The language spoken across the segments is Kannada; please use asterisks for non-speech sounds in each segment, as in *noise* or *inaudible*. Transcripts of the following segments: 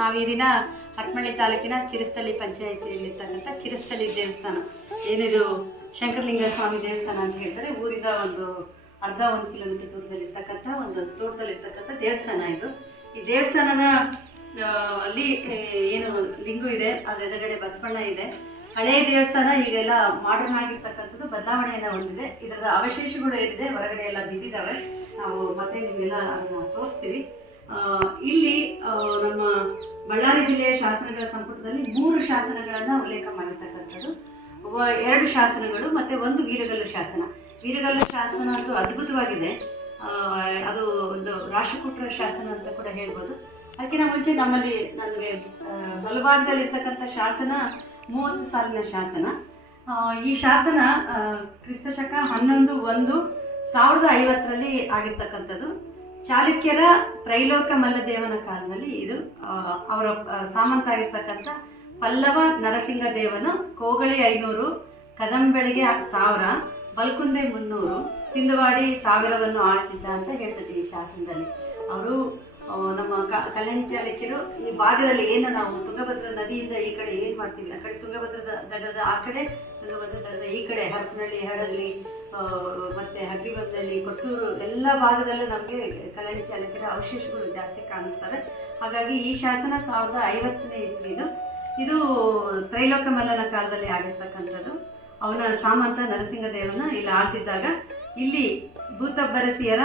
ನಾವು ಈ ದಿನ ಹಟ್ಮಳ್ಳಿ ತಾಲೂಕಿನ ಚಿರಸ್ಥಳಿ ಪಂಚಾಯತಿಯಲ್ಲಿರ್ತಕ್ಕಂಥ ಚಿರಸ್ಥಳಿ ದೇವಸ್ಥಾನ. ಏನಿದು ಶಂಕರಲಿಂಗ ಸ್ವಾಮಿ ದೇವಸ್ಥಾನ ಅಂತ ಹೇಳ್ತಾರೆ, ಊರಿಂದ ಒಂದು ಅರ್ಧ ಒಂದು ಕಿಲೋಮೀಟರ್ ದೂರದಲ್ಲಿರ್ತಕ್ಕಂಥ ಒಂದು ತೋಟದಲ್ಲಿರ್ತಕ್ಕಂಥ ದೇವಸ್ಥಾನ ಇದು. ಈ ದೇವಸ್ಥಾನದ ಅಲ್ಲಿ ಏನು ಲಿಂಗು ಇದೆ, ಅದರ ಎದುರುಗಡೆ ಬಸವಣ್ಣ ಇದೆ. ಹಳೆಯ ದೇವಸ್ಥಾನ, ಈಗೆಲ್ಲ ಮಾಡರ್ನ್ ಆಗಿರ್ತಕ್ಕಂಥದ್ದು ಬದಲಾವಣೆಯನ್ನ ಹೊಂದಿದೆ. ಇದರ ಅವಶೇಷಗಳು ಏನಿದೆ, ಹೊರಗಡೆ ಎಲ್ಲ ಬಿದ್ದಿದ್ದಾವೆ. ನಾವು ಮತ್ತೆ ನಿಮಗೆಲ್ಲ ಅದನ್ನ ತೋರಿಸ್ತೀವಿ. ಇಲ್ಲಿ ನಮ್ಮ ಬಳ್ಳಾರಿ ಜಿಲ್ಲೆಯ ಶಾಸನಗಳ ಸಂಪುಟದಲ್ಲಿ ಮೂರು ಶಾಸನಗಳನ್ನು ಉಲ್ಲೇಖ ಮಾಡಿರ್ತಕ್ಕಂಥದ್ದು. ಎರಡು ಶಾಸನಗಳು ಮತ್ತೆ ಒಂದು ವೀರಗಲ್ಲು ಶಾಸನ. ವೀರಗಲ್ಲು ಶಾಸನ ಅಂತೂ ಅದ್ಭುತವಾಗಿದೆ. ಅದು ಒಂದು ರಾಷ್ಟ್ರಕೂಟರ ಶಾಸನ ಅಂತ ಕೂಡ ಹೇಳ್ಬೋದು. ಅದಕ್ಕಿಂತ ಮುಂಚೆ ನಮ್ಮಲ್ಲಿ ನನಗೆ ಬಲಭಾಗದಲ್ಲಿರ್ತಕ್ಕಂಥ ಶಾಸನ ಮೂವತ್ತು ಸಾಲಿನ ಶಾಸನ. ಈ ಶಾಸನ ಕ್ರಿಸ್ತಶಕ ಕ್ರಿಸ್ತ ಶಕ ಹನ್ನೊಂದು ಒಂದು ಸಾವಿರದ ಐವತ್ತರಲ್ಲಿ ಆಗಿರ್ತಕ್ಕಂಥದ್ದು. ಚಾಲುಕ್ಯರ ತ್ರೈಲೋಕ ಮಲ್ಲದೇವನ ಕಾಲದಲ್ಲಿ ಇದು ಅವರ ಸಾಮಂತ ಆಗಿರ್ತಕ್ಕಂಥ ಪಲ್ಲವ ನರಸಿಂಹ ದೇವನು ಕೋಗಳಿ ಐನೂರು, ಕದಂಬೆಳಿಗೆ ಸಾವಿರ, ಬಲ್ಕುಂದೆ ಮುನ್ನೂರು, ಸಿಂಧವಾಡಿ ಸಾವಿರವನ್ನು ಆಳ್ತಿದ್ದ ಅಂತ ಹೇಳ್ತದೆ ಈ ಶಾಸನದಲ್ಲಿ. ಅವರು ನಮ್ಮ ಕಲ್ಯಾಣಿ ಚಾಲುಕ್ಯರು ಈ ಭಾಗದಲ್ಲಿ ಏನು ನಾವು ತುಂಗಭದ್ರಾ ನದಿಯಿಂದ ಈ ಕಡೆ ಏನು ಮಾಡ್ತೀವಿ? ಆ ಕಡೆ ತುಂಗಭದ್ರದ ದಡದ ಆ ಕಡೆ, ತುಂಗಭದ್ರ ದಡದ ಈ ಕಡೆ, ಹರಪನಹಳ್ಳಿ ಹಡಗಲಿ ಮತ್ತೆ ಹಗ್ರಿಬಂದಲ್ಲಿ ಕೊಟ್ಟೂರು ಎಲ್ಲ ಭಾಗದಲ್ಲೂ ನಮಗೆ ಕಲ್ಯಾಣಿ ಚಾಲುಕ್ಯರ ಅವಶೇಷಗಳು ಜಾಸ್ತಿ ಕಾಣಿಸ್ತವೆ ಹಾಗಾಗಿ ಈ ಶಾಸನ ಸಾವಿರದ ಐವತ್ತನೇ ಇಸ್ವಿದು. ಇದು ತ್ರೈಲೋಕ ಮಲ್ಲನ ಕಾಲದಲ್ಲಿ ಆಗಿರ್ತಕ್ಕಂಥದ್ದು. ಅವನ ಸಾಮಂತ ನರಸಿಂಹದೇವನ ಇಲ್ಲಿ ಆಳ್ತಿದ್ದಾಗ, ಇಲ್ಲಿ ಭೂತಬ್ಬರಸಿಯರ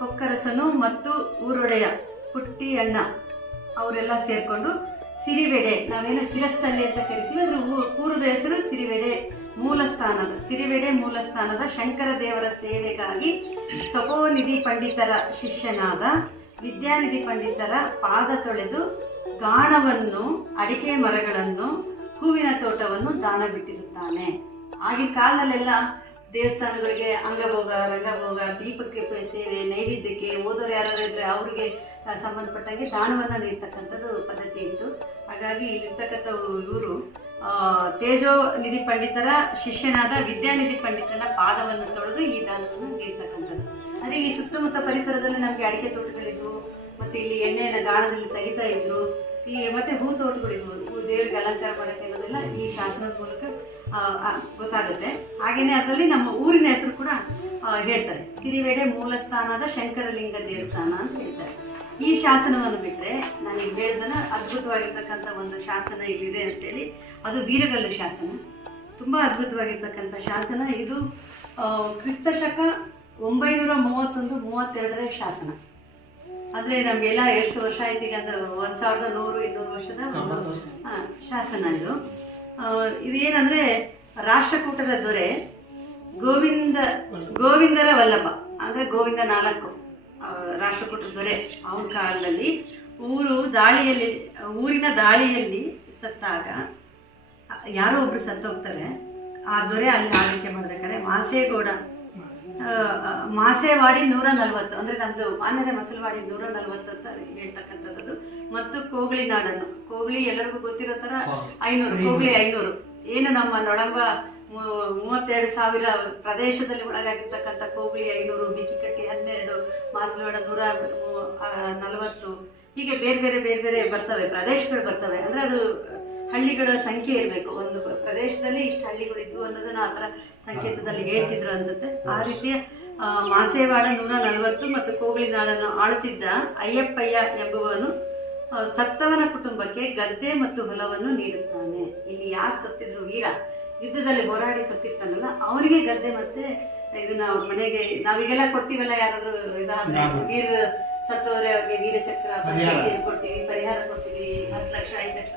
ಕೊಕ್ಕರಸನು ಮತ್ತು ಊರೊಡೆಯ ಪುಟ್ಟಿ ಅಣ್ಣ, ಅವರೆಲ್ಲ ಸೇರಿಕೊಂಡು ಸಿರಿವೆಡೆ ನಾವೇನು ಚಿರಸ್ಥಳ್ಳಿ ಅಂತ ಕರಿತೀವಿ, ಅದ್ರ ಊರದ ಹೆಸರು ಸಿರಿವೆಡೆ ಮೂಲಸ್ಥಾನದ ಸಿರಿವೆಡೆ ಮೂಲಸ್ಥಾನದ ಶಂಕರ ದೇವರ ಸೇವೆಗಾಗಿ ತಪೋನಿಧಿ ಪಂಡಿತರ ಶಿಷ್ಯನಾದ ವಿದ್ಯಾನಿಧಿ ಪಂಡಿತರ ಪಾದ ತೊಳೆದು ಗಾಣವನ್ನು, ಅಡಿಕೆ ಮರಗಳನ್ನು, ಹೂವಿನ ತೋಟವನ್ನು ದಾನ ಬಿಟ್ಟಿರುತ್ತಾನೆ. ಆಗಿನ ಕಾಲದಲ್ಲೆಲ್ಲ ದೇವಸ್ಥಾನಗಳಿಗೆ ಅಂಗಭೋಗ ರಂಗಭೋಗ ದೀಪಕ್ಕೆ ಸೇವೆ, ನೈವೇದ್ಯಕ್ಕೆ ಓದೋರು ಯಾರಾದ್ರೂ ಇದ್ರೆ ಅವ್ರಿಗೆ ಸಂಬಂಧಪಟ್ಟಂಗೆ ದಾನವನ್ನು ನೀಡ್ತಕ್ಕಂಥದ್ದು ಪದ್ಧತಿ ಇತ್ತು. ಹಾಗಾಗಿ ಇಲ್ಲಿರ್ತಕ್ಕಂಥ ಇವರು ತೇಜೋ ನಿಧಿ ಪಂಡಿತರ ಶಿಷ್ಯನಾದ ವಿದ್ಯಾನಿಧಿ ಪಂಡಿತನ ಪಾದವನ್ನು ತೊಳೆದು ಈ ದಾನವನ್ನು ನೀಡ್ತಕ್ಕಂಥದ್ದು. ಅಂದರೆ ಈ ಸುತ್ತಮುತ್ತ ಪರಿಸರದಲ್ಲಿ ನಮಗೆ ಅಡಿಕೆ ತೋಟಗಳಿದ್ವು, ಮತ್ತೆ ಇಲ್ಲಿ ಎಣ್ಣೆಯನ್ನು ಗಾಣದಲ್ಲಿ ತೆಗಿತಾ ಇದ್ರು. ಈ ಮತ್ತೆ ಹೂ ತೋಟಗಳಿರ್ಬೋದು ದೇವ್ರಿಗೆ ಅಲಂಕಾರ ಮಾಡೋಕ್ಕಿರೋದೆಲ್ಲ ಈ ಶಾಸನದ ಮೂಲಕ ಗೊತ್ತಾಗುತ್ತೆ. ಹಾಗೆಯೇ ಅದರಲ್ಲಿ ನಮ್ಮ ಊರಿನ ಹೆಸರು ಕೂಡ ಹೇಳ್ತಾರೆ. ಸಿರಿವೇಡೆ ಮೂಲಸ್ಥಾನದ ಶಂಕರಲಿಂಗ ದೇವಸ್ಥಾನ ಅಂತ ಹೇಳ್ತಾರೆ. ಈ ಶಾಸನವನ್ನು ಬಿಟ್ಟರೆ ನಾನು ಹೇಳಿದನ ಅದ್ಭುತವಾಗಿರ್ತಕ್ಕಂಥ ಒಂದು ಶಾಸನ ಇಲ್ಲಿದೆ ಅಂತೇಳಿ. ಅದು ವೀರಗಲ್ಲು ಶಾಸನ. ತುಂಬ ಅದ್ಭುತವಾಗಿರ್ತಕ್ಕಂಥ ಶಾಸನ. ಇದು ಕ್ರಿಸ್ತ ಶಕ ಒಂಬೈನೂರ ಮೂವತ್ತೊಂದು, ಮೂವತ್ತೆರಡರ ಶಾಸನ. ಅಂದರೆ ನಮಗೆಲ್ಲ ಎಷ್ಟು ವರ್ಷ ಆಯ್ತು ಈಗ ಅದು ಒಂದು ಸಾವಿರದ ನೂರು ಇನ್ನೂರು ವರ್ಷದ ಶಾಸನ ಇದು. ಇದು ಏನಂದ್ರೆ ರಾಷ್ಟ್ರಕೂಟದ ದೊರೆ ಗೋವಿಂದ ಗೋವಿಂದರ ವಲ್ಲಭ ಅಂದ್ರೆ ಗೋವಿಂದ ನಾಲ್ಕು ರಾಷ್ಟ್ರಕೂಟದ ದೊರೆ ಅವನ ಕಾಲದಲ್ಲಿ. ಊರು ದಾಳಿಯಲ್ಲಿ ಊರಿನ ದಾಳಿಯಲ್ಲಿ ಸತ್ತಾಗ ಯಾರೋ ಒಬ್ರು ಸತ್ತೋಗ್ತಾರೆ. ಆ ದೊರೆ ಅಲ್ಲಿ ಆಳ್ವಿಕೆ ಮಾಡ್ಬೇಕಾದ್ರೆ ಮಾಸೇಗೌಡ. ಮಾಸೇವಾಡಿ ನೂರ ನಲ್ವತ್ತು ಅಂದ್ರೆ ನಮ್ದು ಮಾನ್ಯರ ಮಸಲ್ವಾಡಿ ನೂರ ನಲ್ವತ್ತು ಅಂತ ಹೇಳ್ತಕ್ಕಂಥದ್ದು. ಮತ್ತು ಕೋಗ್ಳಿ ನಾಡನ್ನು. ಕೋಗ್ಲಿ ಎಲ್ಲರಿಗೂ ಗೊತ್ತಿರೋ ತರ ಐನೂರು ಕೋಗ್ಲಿ ಐನೂರು. ಏನು ನಮ್ಮ ನೊಳಂಬ ಮೂವತ್ತೆರಡು ಸಾವಿರ ಪ್ರದೇಶದಲ್ಲಿ ಒಳಗಾಗಿರ್ತಕ್ಕಂಥ ಕೋಗ್ಲಿ ಐನೂರು ಬಿಕ್ಕಿಕಟ್ಟಿ ಹನ್ನೆರಡು ಮಾಸಲ್ವಾಡ ನೂರ ನಲವತ್ತು. ಹೀಗೆ ಬೇರೆ ಬೇರೆ ಬೇರೆ ಬೇರೆ ಬರ್ತವೆ ಪ್ರದೇಶಗಳು ಬರ್ತವೆ. ಅಂದ್ರೆ ಅದು ಹಳ್ಳಿಗಳ ಸಂಖ್ಯೆ ಇರಬೇಕು. ಒಂದು ಪ್ರದೇಶದಲ್ಲಿ ಇಷ್ಟು ಹಳ್ಳಿಗಳಿದ್ವು ಅನ್ನೋದನ್ನ ಆ ಥರ ಸಂಕೇತದಲ್ಲಿ ಹೇಳ್ತಿದ್ರು ಅನ್ಸುತ್ತೆ. ಆ ರೀತಿಯ ಮಾಸೇವಾಡ ನೂರ ನಲವತ್ತು ಮತ್ತು ಕೋಗಿಲಿನಾಡನ್ನು ಆಳುತ್ತಿದ್ದ ಅಯ್ಯಪ್ಪಯ್ಯ ಎಂಬುವನು ಸತ್ತವನ ಕುಟುಂಬಕ್ಕೆ ಗದ್ದೆ ಮತ್ತು ಹೊಲವನ್ನು ನೀಡುತ್ತಾನೆ. ಇಲ್ಲಿ ಯಾರು ಸತ್ತಿದ್ರು? ವೀರ. ಯುದ್ಧದಲ್ಲಿ ಹೋರಾಡಿ ಸತ್ತಿರ್ತಾನಲ್ಲ ಅವನಿಗೆ ಗದ್ದೆ ಮತ್ತೆ ಇದನ್ನ ಅವ್ರ ಮನೆಗೆ ನಾವೀಗೆಲ್ಲ ಕೊಡ್ತೀವಲ್ಲ ಯಾರಾದ್ರೂ ಇದಾದ್ರೆ? ವೀರ ಸತ್ತವರೇ ಅವ್ರಿಗೆ ವೀರಚಕ್ರ ಕೊಡ್ತೀವಿ ಪರಿಹಾರ ಕೊಡ್ತೀವಿ ಹತ್ತು ಲಕ್ಷ ಐದು ಲಕ್ಷ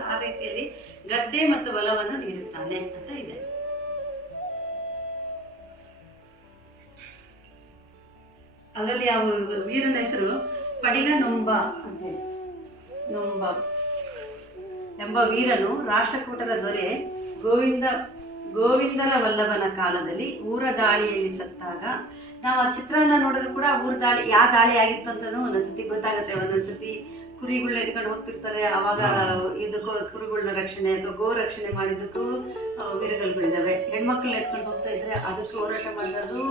ಆ ರೀತಿಯಲ್ಲಿ ಗದ್ದೆ ಮತ್ತು ಬಲವನ್ನು ನೀಡುತ್ತಾನೆ ಅಂತ ಇದೆ. ಅದರಲ್ಲಿ ಅವರು ವೀರನ ಹೆಸರು? ಪಡಿಗ ನೊಂಬ ಅಂತ. ನೊಂಬ. ಎಂಬ ವೀರನು ರಾಷ್ಟ್ರಕೂಟರ ದೊರೆ ಗೋವಿಂದ, ಗೋವಿಂದರ ವಲ್ಲಭನ ಕಾಲದಲ್ಲಿ ಊರ ದಾಳಿಯಲ್ಲಿ ಸತ್ತಾಗ ನಾವು ಆ ಚಿತ್ರವನ್ನ ನೋಡಿದ್ರು ಕೂಡ ಊರ ದಾಳಿ ಯಾವ ದಾಳಿ ಆಗಿತ್ತು ಅಂತ ಒಂದೊಂದ್ಸತಿ ಗೊತ್ತಾಗುತ್ತೆ. ಒಂದೊಂದ್ಸತಿ ಕುರಿಗಳನ್ನ ಎತ್ಕೊಂಡು ಹೋಗ್ತಿರ್ತಾರೆ. ಅವಾಗ ಇದು ಕುರಿಗಳನ್ನ ರಕ್ಷಣೆ ಅಥವಾ ಗೋ ರಕ್ಷಣೆ ಮಾಡಿದ್ದಕ್ಕೂ ವೀರಗಲ್ಗಳಿದ್ದಾವೆ ಹೆಣ್ಮಕ್ಳನ್ನ ಎತ್ಕೊಂಡು ಹೋಗ್ತಾ ಇದ್ರೆ ಅದಕ್ಕೆ ಹೋರಾಟ ಮಾಡೋದು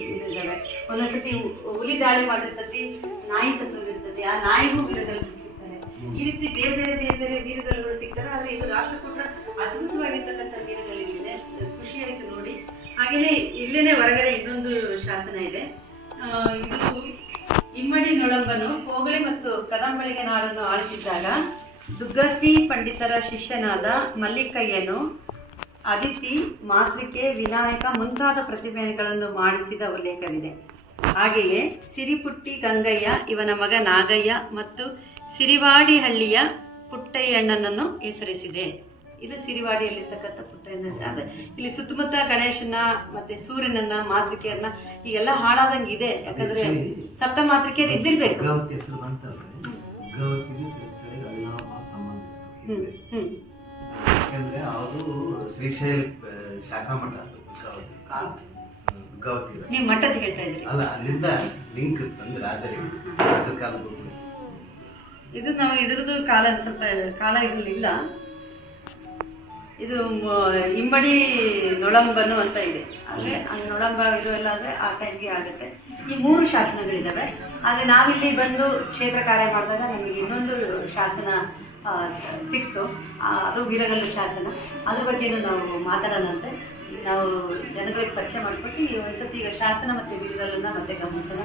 ಇದಾವೆ ಒಂದೊಂದ್ಸತಿ ಹುಲಿ ದಾಳಿ ಮಾಡಿರ್ತತಿ ನಾಯಿ ಸತ್ತೋಗಿರ್ತತಿ ಆ ನಾಯಿಗೂ ವೀರಗಳು ಸಿಗ್ತಾರೆ ಈ ರೀತಿ ಬೇರೆ ಬೇರೆ ಬೇರೆ ಬೇರೆ ವೀರಗಳು ಸಿಗ್ತಾರೆ ಆದ್ರೆ ಇದು ರಾಷ್ಟ್ರಕೂಟರ ಅದ್ಭುತವಾಗಿರ್ತಕ್ಕಂಥ ವೀರಗಲ್ಲಿದೆ ಖುಷಿ ಆಯಿತು ನೋಡಿ. ಹಾಗೇನೆ ಇಲ್ಲೇನೆ ಹೊರಗಡೆ ಇನ್ನೊಂದು ಶಾಸನ ಇದೆ. ಆ, ಇದು ಇಮ್ಮಡಿ ನೊಳಂಬನು ಕೋಗಳೆ ಮತ್ತು ಕದಂಬಳಿಗೆ ನಾಡನ್ನು ಆಳ್ತಿದ್ದಾಗ ದುಗ್ಗತಿ ಪಂಡಿತರ ಶಿಷ್ಯನಾದ ಮಲ್ಲಿಕಯ್ಯನು ಅದಿತಿ ಮಾತೃಕೆ ವಿನಾಯಕ ಮುಂತಾದ ಪ್ರತಿಮೆಗಳನ್ನು ಮಾಡಿಸಿದ ಉಲ್ಲೇಖವಿದೆ. ಹಾಗೆಯೇ ಸಿರಿಪುಟ್ಟಿ ಗಂಗಯ್ಯ ಇವನ ಮಗ ನಾಗಯ್ಯ ಮತ್ತು ಸಿರಿವಾಡಿಹಳ್ಳಿಯ ಪುಟ್ಟಯ್ಯಣ್ಣನನ್ನು ಹೆಸರಿಸಿದೆ. ಇದು ಸಿರಿವಾಡಿಯಲ್ಲಿರ್ತಕ್ಕಂಥ ಪುಟ್ಟಯ್ಯನ ಅಂದರೆ ಇಲ್ಲಿ ಸುತ್ತಮುತ್ತ ಗಣೇಶನ ಮತ್ತೆ ಸೂರ್ಯನನ್ನ ಮಾತೃಕೆಯನ್ನ ಈಗೆಲ್ಲ ಹಾಳಾದಂಗೆ ಇದೆ. ಯಾಕಂದ್ರೆ ಸಪ್ತ ಮಾತೃಕೆಯಲ್ಲಿ ಇದ್ದಿರ್ಬೇಕು. ಯಾಕಂದ್ರೆ ಅದು ಶ್ರೀಶೈಲ ಶಾಖಾ ಮಠ ಅದು ಗಂಗಾವತಿ ನೀವು ಮಠದ ಹೇಳ್ತಾ ಇದ್ರಿ ಅಲ್ಲ ಅಲ್ಲಿಂದ ಲಿಂಕ್ ಬಂದು ರಾಜರಿಗೆ ರಾಜರ ಕಾಲದ ಇದು ನಾವು ಇದ್ರದ್ದು ಕಾಲ ಸ್ವಲ್ಪ ಕಾಲ ಇರಲಿಲ್ಲ. ಇದು ಇಂಬಡಿ ಇಮ್ಮಡಿ ನೊಳಂಬನು ಅಂತ ಇದೆ. ಹಾಗೆ ಅಲ್ಲಿ ನೊಳಂಬ ಇದು ಎಲ್ಲ ಅಂದರೆ ಆ ಟೈಮ್ಗೆ ಆಗುತ್ತೆ. ಈ ಮೂರು ಶಾಸನಗಳಿದ್ದಾವೆ ಆದರೆ ನಾವಿಲ್ಲಿ ಬಂದು ಕ್ಷೇತ್ರ ಕಾರ್ಯ ಮಾಡಿದಾಗ ನಮಗೆ ಇನ್ನೊಂದು ಶಾಸನ ಸಿಕ್ತು. ಅದು ವೀರಗಲ್ಲು ಶಾಸನ. ಅದ್ರ ಬಗ್ಗೆನೂ ನಾವು ಮಾತಾಡೋಣಂತೆ ನಾವು ಜನಗಳಿಗೆ ಪರಿಚಯ ಮಾಡಿಕೊಟ್ಟು ಈ ಒಂದ್ಸತಿ ಈಗ ಶಾಸನ ಮತ್ತು ವೀರಗಲ್ಲನ್ನ ಮತ್ತೆ ಗಮನಿಸೋಣ.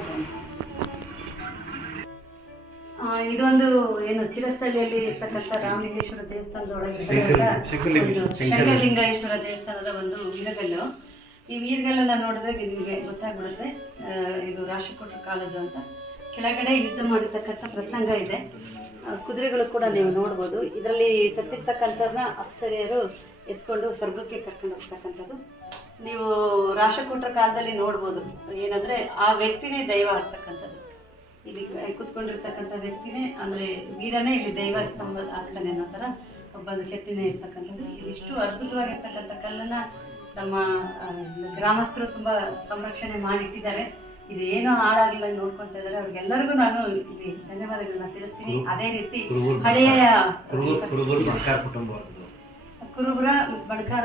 ಆ, ಇದೊಂದು ಏನು ಚಿರಸ್ಥಳಿಯಲ್ಲಿ ಇರ್ತಕ್ಕಂಥ ರಾಮಲಿಂಗೇಶ್ವರ ದೇವಸ್ಥಾನದೊಳಗೆ ಶಂಕರಲಿಂಗೇಶ್ವರ ದೇವಸ್ಥಾನದ ಒಂದು ವೀರಗಲ್ಲು. ಈ ವೀರಗಲ್ಲನ್ನ ನೋಡಿದ್ರೆ ನಿಮಗೆ ಗೊತ್ತಾಗ್ಬಿಡುತ್ತೆ. ಇದು ರಾಷ್ಟ್ರಕೂಟರ ಕಾಲದ್ದು ಅಂತ. ಕೆಳಗಡೆ ಯುದ್ಧ ಮಾಡಿರ್ತಕ್ಕಂಥ ಪ್ರಸಂಗ ಇದೆ. ಕುದುರೆಗಳು ಕೂಡ ನೀವು ನೋಡ್ಬೋದು. ಇದರಲ್ಲಿ ಸತ್ತಿರ್ತಕ್ಕಂಥವ್ರನ್ನ ಅಪ್ಸರಿಯರು ಎತ್ಕೊಂಡು ಸ್ವರ್ಗಕ್ಕೆ ಕರ್ಕೊಂಡು ಹೋಗ್ತಕ್ಕಂಥದ್ದು. ನೀವು ರಾಷ್ಟ್ರಕೂಟರ ಕಾಲದಲ್ಲಿ ನೋಡ್ಬೋದು. ಏನಂದ್ರೆ ಆ ವ್ಯಕ್ತಿನೇ ದೈವ ಆಗ್ತಕ್ಕಂಥದ್ದು. ಇಲ್ಲಿ ಕುತ್ಕೊಂಡಿರ್ತಕ್ಕಂಥ ವ್ಯಕ್ತಿನೇ, ಅಂದ್ರೆ ವೀರನೇ ಇಲ್ಲಿ ದೈವ ಸ್ತಂಭ ಆಗ್ತಾನೆ ಅನ್ನೋ ಥರ ಒಬ್ಬ ಕೆತ್ತಿನೇ ಇರ್ತಕ್ಕಂಥದ್ದು. ಇಷ್ಟು ಅದ್ಭುತವಾಗಿರ್ತಕ್ಕಂಥ ಕಲ್ಲನ್ನ ನಮ್ಮ ಗ್ರಾಮಸ್ಥರು ತುಂಬಾ ಸಂರಕ್ಷಣೆ ಮಾಡಿಟ್ಟಿದ್ದಾರೆ. ಇದು ಏನೋ ಹಾಳಾಗಿಲ್ಲ ನೋಡ್ಕೊಂತ ಇದ್ದಾರೆ ಅವ್ರಿಗೆಲ್ಲರಿಗೂ ನಾನು ಇಲ್ಲಿ ಧನ್ಯವಾದಗಳನ್ನ ತಿಳಿಸ್ತೀನಿ. ಅದೇ ರೀತಿ ಹಳೆಯ ಕುರುಬರು ಬಡಕಾರ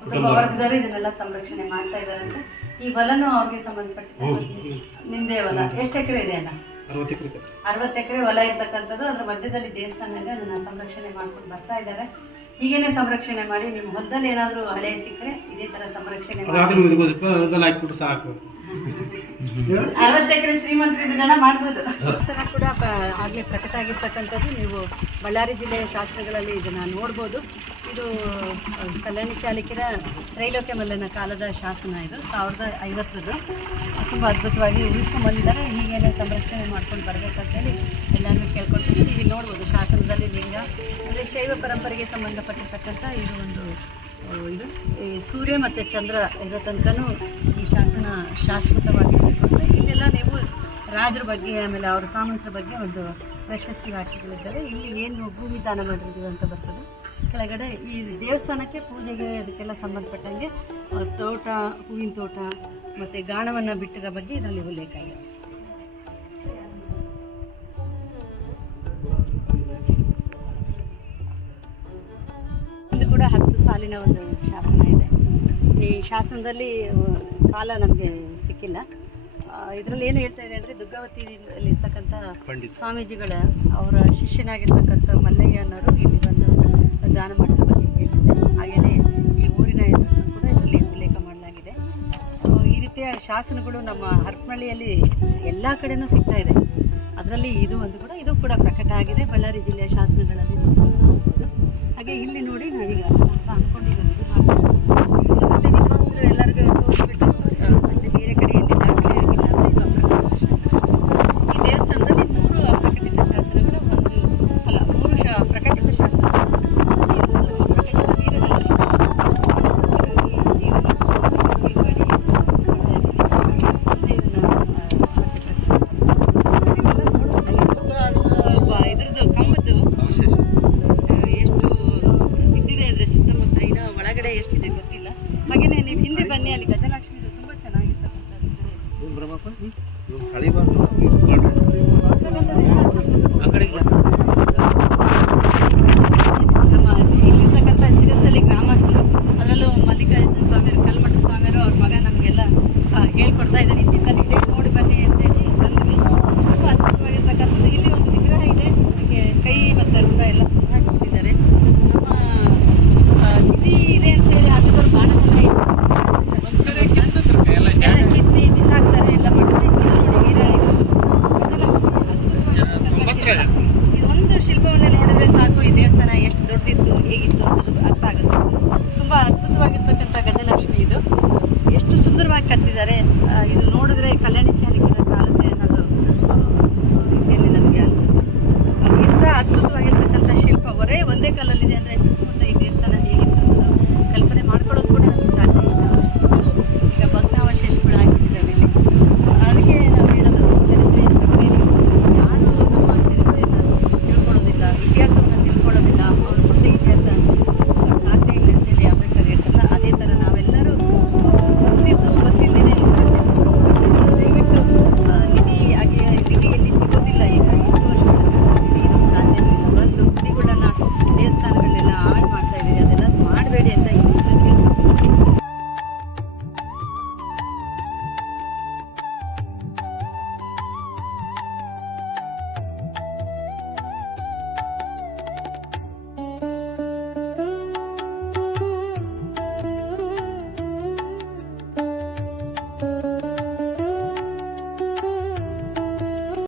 ಕುಟುಂಬ ವರ್ಗದವರು ಇದನ್ನೆಲ್ಲ ಸಂರಕ್ಷಣೆ ಮಾಡ್ತಾ ಇದ್ದಾರೆ ಅಂತ. ಈ ಹೊಲನೂ ಅವ್ರಿಗೆ ಸಂಬಂಧಪಟ್ಟಿದೆ. ನಿಮ್ದೇ ಹೊಲ. ಎಷ್ಟು ಎಕರೆ ಇದೆ ಅಣ್ಣ? ಅರವತ್ತು ಎಕರೆ ಹೊಲ ಇರ್ತಕ್ಕಂಥದ್ದು. ಅದ್ರ ಮಧ್ಯದಲ್ಲಿ ದೇವಸ್ಥಾನ ಇದೆ ಅದನ್ನ ಸಂರಕ್ಷಣೆ ಮಾಡ್ಕೊಂಡು ಬರ್ತಾ ಇದ್ದಾರೆ ಹೀಗೇನೆ ಸಂರಕ್ಷಣೆ ಮಾಡಿ ನಿಮ್ಮ ಹೊಲದಲ್ಲಿ ಏನಾದರೂ ಹಳೆ ಸಿಕ್ಕರೆ ಇದೇ ತರ ಸಂರಕ್ಷಣೆ ಮಾಡಿ. ಸಾಕು. *laughs* ಅರವತ್ತು ಎಕರೆ ಶ್ರೀಮಂತರು ಇದನ್ನೆಲ್ಲ ಮಾಡ್ಬೋದು. ಶಾಸನ ಕೂಡ ಆಗ್ಲೇ ಪ್ರಕಟ ಆಗಿರ್ತಕ್ಕಂಥದ್ದು. ನೀವು ಬಳ್ಳಾರಿ ಜಿಲ್ಲೆಯ ಶಾಸನಗಳಲ್ಲಿ ಇದನ್ನ ನೋಡ್ಬೋದು. ಇದು ಕಲ್ಯಾಣ ಚಾಲುಕ್ಯರ ತ್ರೈಲೋಕ್ಯ ಮಲ್ಲನ ಕಾಲದ ಶಾಸನ ಇದು ಸಾವಿರದ ಐವತ್ತರದ್ದು ತುಂಬ ಅದ್ಭುತವಾಗಿ ಉಳಿಸ್ಕೊಂಡ್ಬಂದಿದ್ದಾರೆ ಹೀಗೇನೆ ಸಂರಕ್ಷಣೆ ಮಾಡ್ಕೊಂಡು ಬರಬೇಕಂತೇಳಿ ಎಲ್ಲರೂ ಕೇಳ್ಕೊಳ್ತೀವಿ ನೀವು ಇಲ್ಲಿ ನೋಡ್ಬೋದು ಶಾಸನದಲ್ಲಿ ಲಿಂಗ ಅಂದರೆ ಶೈವ ಪರಂಪರೆಗೆ ಸಂಬಂಧಪಟ್ಟಿರ್ತಕ್ಕಂಥ ಇದು ಒಂದು ಇದು ಸೂರ್ಯ ಮತ್ತು ಚಂದ್ರ ಇರೋ ತನಕನೂ ಈ ಶಾಸನ ಶಾಶ್ವತವಾಗಿರಬೇಕು ಅಂತ. ಇಲ್ಲೆಲ್ಲ ನೀವು ರಾಜರ ಬಗ್ಗೆ, ಆಮೇಲೆ ಅವರ ಸಾಮಂತರ ಬಗ್ಗೆ ಒಂದು ಪ್ರಶಸ್ತಿ ಹಾಕಿಗಳಿದ್ದಾರೆ ಇಲ್ಲಿ ಏನು ಭೂಮಿ ದಾನ ಮಾಡಿರ್ತೀವಿ ಅಂತ ಬರ್ತದೆ. ಕೆಳಗಡೆ ಈ ದೇವಸ್ಥಾನಕ್ಕೆ ಪೂಜೆಗೆ ಅದಕ್ಕೆಲ್ಲ ಸಂಬಂಧಪಟ್ಟಂಗೆ ತೋಟ, ಹೂವಿನ ತೋಟ ಮತ್ತು ಗಾಣವನ್ನು ಬಿಟ್ಟಿರೋ ಬಗ್ಗೆ ಇದರಲ್ಲಿ ಉಲ್ಲೇಖ ಇದು. ಸಾಲಿನ ಒಂದು ಶಾಸನ ಇದೆ. ಈ ಶಾಸನದಲ್ಲಿ ಕಾಲ ನಮಗೆ ಸಿಕ್ಕಿಲ್ಲ. ಇದರಲ್ಲಿ ಏನು ಹೇಳ್ತಾ ಇದೆ ಅಂದರೆ ದುರ್ಗಾವತಿಯಲ್ಲಿ ಇರ್ತಕ್ಕಂಥ ಪಂಡಿತ್. ಸ್ವಾಮೀಜಿಗಳ ಅವರ ಶಿಷ್ಯನಾಗಿರ್ತಕ್ಕಂಥ ಮಲ್ಲಯ್ಯ ಅನ್ನೋರು ಇಲ್ಲಿ ಬಂದು ದಾನ ಮಾಡಿದ ಬಗ್ಗೆ ಹೇಳ್ತಿದೆ ಹಾಗೆಯೇ ಈ ಊರಿನ ಹೆಸರನ್ನು ಕೂಡ ಇದರಲ್ಲಿ ಉಲ್ಲೇಖ ಮಾಡಲಾಗಿದೆ. ಈ ರೀತಿಯ ಶಾಸನಗಳು ನಮ್ಮ ಹರಪನಹಳ್ಳಿಯಲ್ಲಿ ಎಲ್ಲ ಕಡೆನೂ ಸಿಗ್ತಾ ಇದೆ. ಅದರಲ್ಲಿ ಇದು ಒಂದು ಕೂಡ ಇದು ಕೂಡ ಪ್ರಕಟ ಆಗಿದೆ. ಬಳ್ಳಾರಿ ಜಿಲ್ಲೆಯ ಶಾಸನಗಳಲ್ಲಿ. ಹಾಗೆ ಇಲ್ಲಿ ನೋಡಿ ನಾವೀಗ ಅಂತ ವಿದ್ವಾಂಸರು ಎಲ್ಲರಿಗೂ ತೋರಿಸ್ಬಿಟ್ಟು ಎಷ್ಟಿದೆ ಗೊತ್ತಿಲ್ಲ. ಹಾಗೆಯೇ ನೀವು ಹಿಂದೆ ಬನ್ನಿ ಅಲ್ಲಿ ಗಜಲಕ್ಷ್ಮಿದು ತುಂಬ ಚೆನ್ನಾಗಿರ್ತಕ್ಕಂಥದ್ದು ಬ್ರಹ್ಮಪ್ಪ ಇವ್ರು ಹಳಿ ಬಂದು ಇವ್ರು ಮಾಡ್ರಿ. ಆ ಕಡೆ ಇಲ್ಲ ನಮ್ಮ ಇಲ್ಲಿರ್ತಕ್ಕಂಥ ಸಿರಸ್ಥಳಿ ಗ್ರಾಮಸ್ಥರು ಅದರಲ್ಲೂ ಮಲ್ಲಿಕಾರ್ಜುನ ಸ್ವಾಮಿಯವರು ಕಲ್ಮಠ ಸ್ವಾಮಿಯವರು ಅವ್ರ ಮಗ ನಮಗೆಲ್ಲ ಆ, ಹೇಳ್ಕೊಡ್ತಾ ಇದ್ದಾರೆ ಇದ್ದಿದ್ದಲ್ಲಿ ಇದೆ ನೋಡಿ ಬನ್ನಿ ಅಂತೇಳಿ ಬಂದ್ವಿ ತುಂಬ ಅದ್ಭುತವಾಗಿರ್ತಕ್ಕಂಥದ್ದು ಇಲ್ಲಿ ಒಂದು ವಿಗ್ರಹ ಇದೆ ಅದಕ್ಕೆ ಕೈ ಮತ್ತು ಆ, ಇದು ನೋಡಿದ್ರೆ ಕಲ್ಯಾಣಿ ಚಾಲಿಕೆ ಕಾಣುತ್ತೆ ಅನ್ನೋದು ರೀತಿಯಲ್ಲಿ ನಮಗೆ ಅನಿಸುತ್ತೆ. ಇಂಥ ಅದ್ಭುತವಾಗಿರ್ತಕ್ಕಂಥ ಶಿಲ್ಪ ಒಂದೇ ಕಲ್ಲಲ್ಲಿದೆ